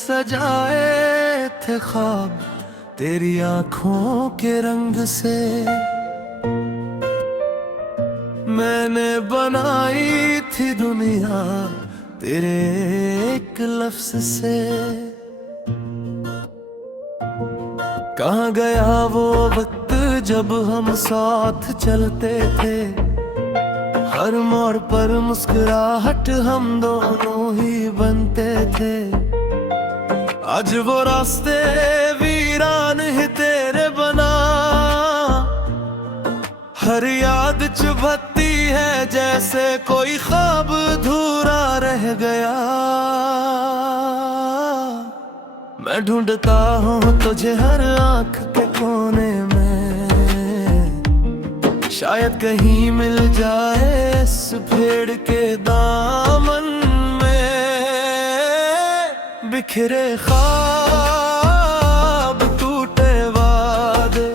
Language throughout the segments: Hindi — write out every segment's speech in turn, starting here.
सजाए थे ख्वाब तेरी आंखों के रंग से। मैंने बनाई थी दुनिया तेरे एक लफ्ज से। कहाँ गया वो वक्त जब हम साथ चलते थे, हर मोड़ पर मुस्कुराहट हम दोनों ही बनते थे। आज वो रास्ते वीरान ही तेरे बना, हर याद चुभती है जैसे कोई ख्वाब अधूरा रह गया। मैं ढूंढता हूँ तुझे हर आँख के कोने में, शायद कहीं मिल जाए इस पेड़ के दामन में। बिखरे ख्वाब टूटे वादे,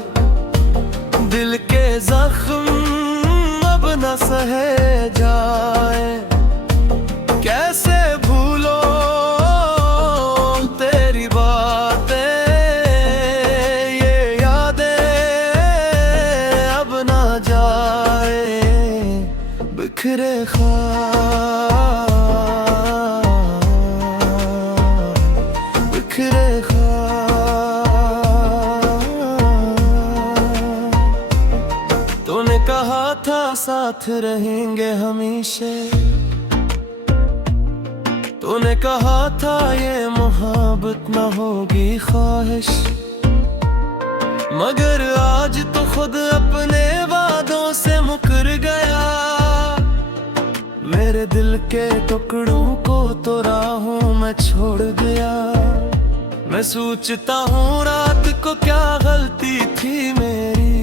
दिल के जख्म अब न सहे जाए। कैसे भूलो तेरी बातें, ये यादें अब ना जाए। बिखरे ख्वाब, बिखरे ख्वाब। तूने कहा था साथ रहेंगे हमेशा, तूने कहा था ये मोहब्बत न होगी ख्वाहिश। मगर आज तो खुद अपने वादों से मुकर गया। मेरे दिल के टुकड़ों को तो राहों में छोड़ गया। मैं सोचता हूँ रात को क्या गलती थी मेरी,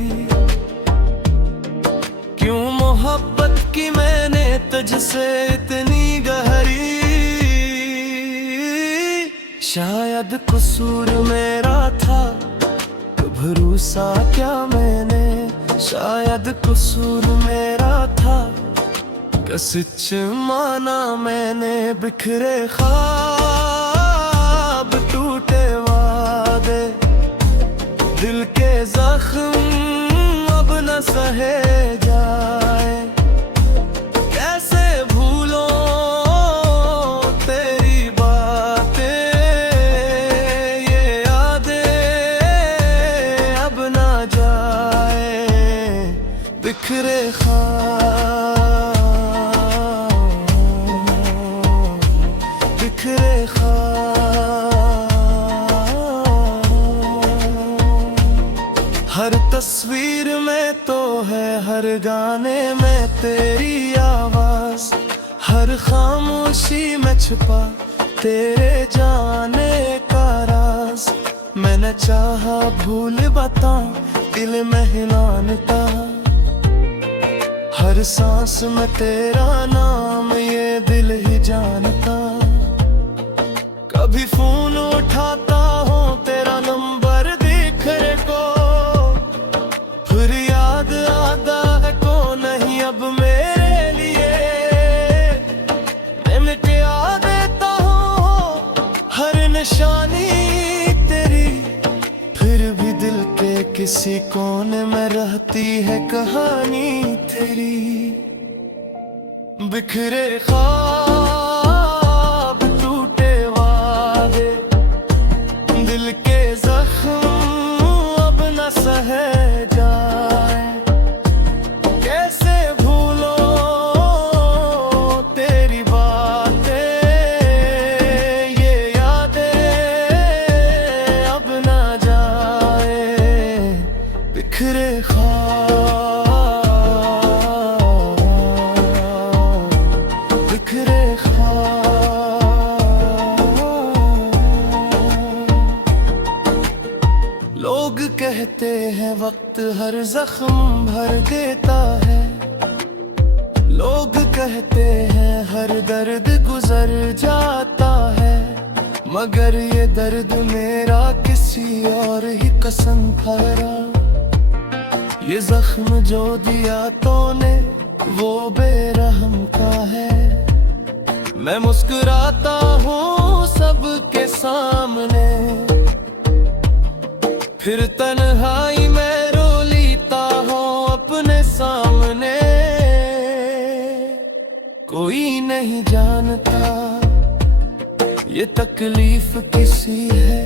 क्यों मोहब्बत की मैंने तुझसे इतनी गहरी। शायद कसूर मेरा था, भरोसा क्या मैंने, शायद कसूर मेरा था, सच माना मैंने। बिखरे ख्वाब टूटे वादे, दिल के जख्म अब न सहे जाए। कैसे भूलो तेरी बातें, ये यादें अब ना जाए। बिखरे बिखरे ख्वाब। हर तस्वीर में तो है, हर गाने में तेरी आवाज, हर खामोशी में छुपा तेरे जाने का राज। मैंने चाहा भूल बताऊं, दिल में हिलानता, हर सांस में तेरा नाम ये दिल ही जानता। कभी फोन उठाता हूँ तेरा नंबर दिखरे को, फिर याद आता है को नहीं अब मेरे लिए। मैं मिटा देता हूँ हर निशानी तेरी, फिर भी दिल के किसी कोने में रहती है कहानी तेरी। बिखरे ख्वाब टूटे वादे, दिल के जख्म अब न सहे जाए। कैसे भूलो तेरी बातें, ये यादें अब ना जाए। बिखरे बिखरे ख्वाब। लोग कहते हैं वक्त हर जख्म भर देता है, लोग कहते हैं हर दर्द गुजर जाता है। मगर ये दर्द मेरा किसी और ही कसम खरा, ये जख्म जो दिया तूने वो बेरहम का है। मैं मुस्कुराता हूँ सबके सामने, फिर तन्हाई में रो लेता हूँ अपने सामने। कोई नहीं जानता ये तकलीफ किसी है,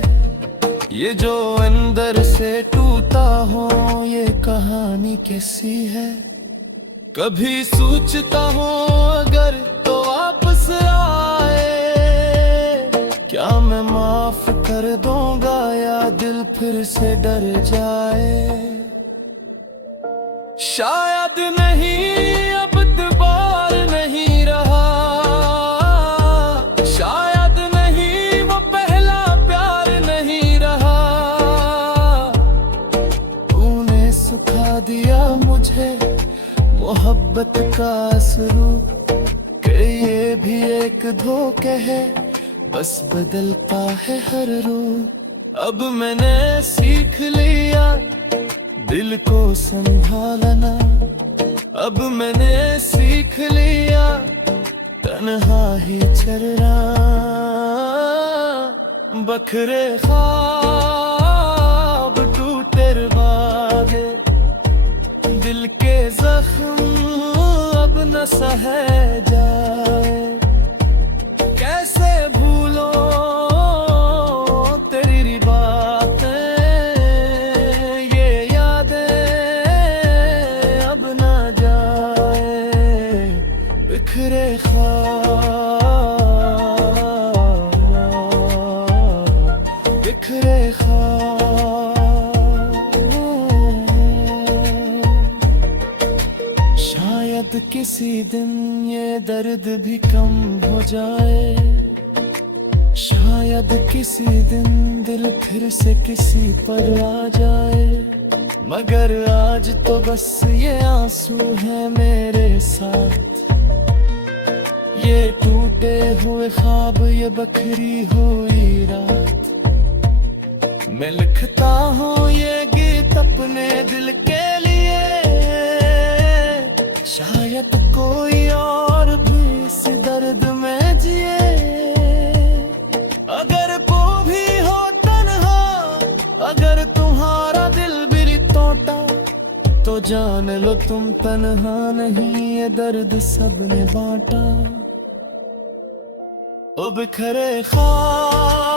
ये जो अंदर से टूटा हो ये कहानी कैसी है। कभी सोचता हूँ अगर तो वापस आए, क्या मैं माफ कर दूंगा या दिल फिर से डर जाए। शायद नहीं अब दोबार नहीं रहा, शायद नहीं वो पहला प्यार नहीं रहा। तूने सिखा दिया मुझे मोहब्बत का असरू, कि ये भी एक धोखे है बस बदलता है हर रूह। अब मैंने सीख लिया दिल को संभालना, अब मैंने सीख लिया तन्हा ही चलना। बखरे ख्वाब टूटे रवागे, दिल के जख्म अब न सहे जाए। कैसे भूलो तेरी बातें, ये यादें अब न जाए। बिखरे ख्वाब, बिखरे ख्वाब। शायद किसी दिन ये दर्द भी कम हो जाए, शायद किसी दिन दिल फिर से किसी पर आ जाए। मगर आज तो बस ये आंसू है मेरे साथ, ये टूटे हुए ख्वाब, ये बखरी हुई रात। मैं लिखता हूँ ये गीत अपने दिल के लिए, शायद कोई और भी इस दर्द में जिए। अगर वो भी हो तन्हा, अगर तुम्हारा दिल भी टूटा, तो जान लो तुम तन्हा नहीं, ये दर्द सबने बांटा। ओ बिखरे ख्वाब